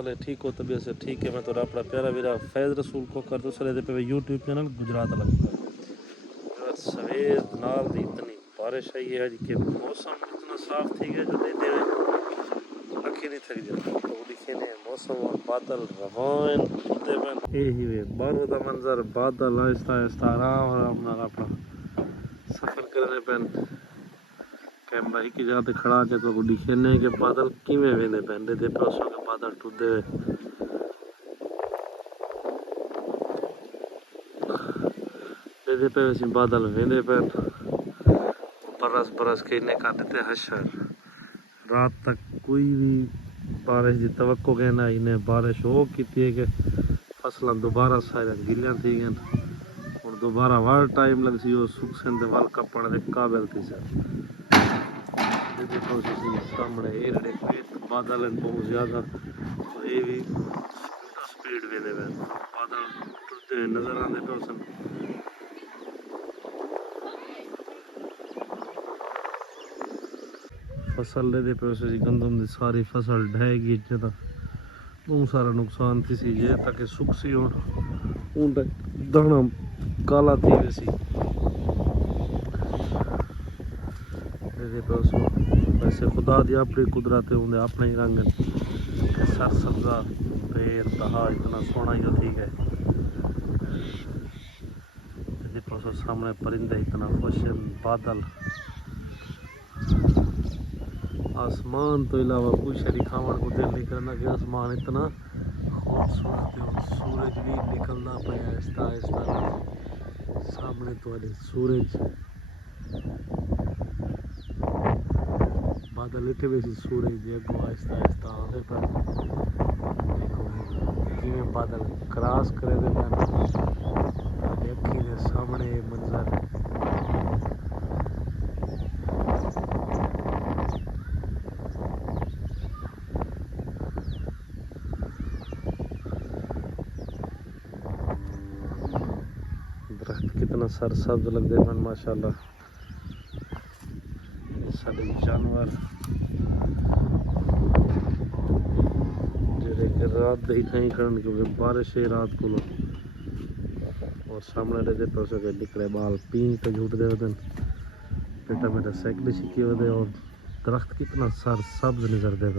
हाल है? ठीक हो? तबीयत से ठीक है? मैं तो अपना प्यारा वीरा फैज़ रसूल को कर दूसरे दे पे यूट्यूब चैनल गुजरात लगता सवेर नाल दी इतनी बारिश आई है कि मौसम इतना साफ थी गया जो देते हुए अखी नहीं थक जाती। तो लिखे ने मौसम और बादल रवान होते में यही वे बाहरों का मंजर बादल आहिस्ता आहिस्ता आराम आराम नाल अपना सफर करने पैन कैमरा एक ही जगह पे खड़ा के तो दिखे नहीं कि बादल किमें वेंदे पैन दे पासों के बादल टूटदे दे पे वैसे बादल वेंदे पैन बरस बरस के इन्हें काटते हशर रात तक कोई भी बारिश की तवक्को कहना इन्हें बारिश हो की थी कि फसलें दोबारा सारे गिलियां थी गई और दोबारा वार टाइम लग सी वो सुख से वाल कपड़ के काबिल थी सर सामने बादल बहुत ज्यादा तो ये भी स्पीड में बादल टूटते नजर आते तो सन फसल दे पे उसे गंदम दी सारी फसल ढहेगी जदा बहुत सारा नुकसान थी सी ये ताकि सुख सी हो ऊन दाना काला थी वैसी वैसे खुदा दी अपनी कुदरत है अपने ही रंग सर सब्जा पेड़ दहा इतना सोना ही ठीक है सामने परिंदे इतना खुश बादल आसमान तो अलावा कुछ दिखावन को दिल नहीं करना कि आसमान इतना खूबसूरत है सूरज भी निकलना पाया आहिस्ता आहिस्ता सामने तो सूरज बादल इतने वैसे सूरज देखो आहिस्ता आहिस्ता आते पर देखो जिमें बादल क्रॉस करे अखी के सामने मंजर दरख्त कितना सरसब्ज लगते हैं माशाल्लाह सारे जानवर जो रात दही नहीं करन क्योंकि बारिश है रात को और सामने रहते पैसों के निकले बाल पीन पे झूठ दे बेटा मेरा साइकिल सीखी होते और दरख्त कितना सरसब्ज नजर दे